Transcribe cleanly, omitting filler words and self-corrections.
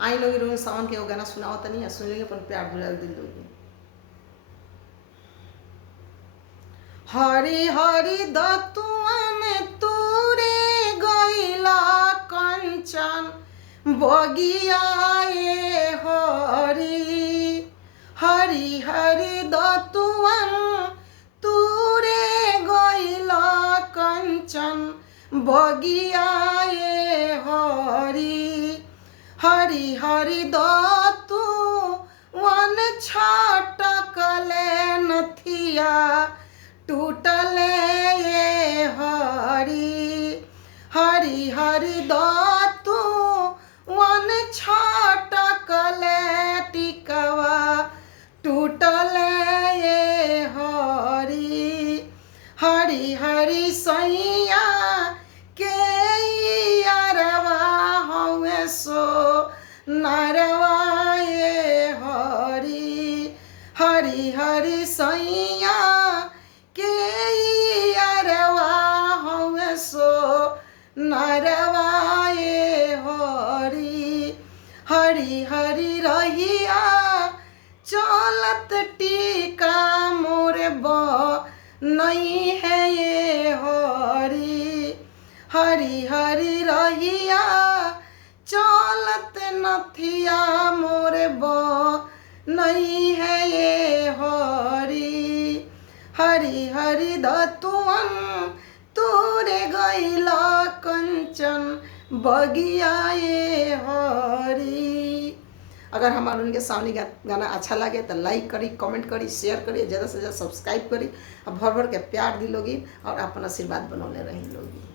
आई लोग रोज सावन के वो गाना सुनाओ तनी आ सुन लेंगे अपन प्यार भुलाल दिल लोगी। हरी हरी दतुअन तूरे गईला कंचन बगियाए हरी हरी हरी दतुअन तूरे गईला कंचन बगियाए हरी हरी हरी दतु वन छटकले नथिया टूटले ये हरी हरी हरी दतु वन छटकले टिकवा टूटले ये हरी हरी हरी सैया के यारवा हवे सो नरवा ये हरी हरी हरी सैया के यारवा हवे सो नरवा ये हरी हरी हरी रहिया चलत टीका मोरे नहीं है ये हरी हरी हरी रहिया चलत नथिया मोरे नहीं है ये हरी हरी हरी दतुअन तूरे गईला कंचन बगियाए हरी। अगर हमारे उनके सामने गाना अच्छा लगे तो लाइक करी, कमेंट करी, शेयर करी, ज़्यादा से ज़्यादा सब्सक्राइब करी और भर भर के प्यार दी लोगी और अपन आशीर्वाद बनौले रही लोगी।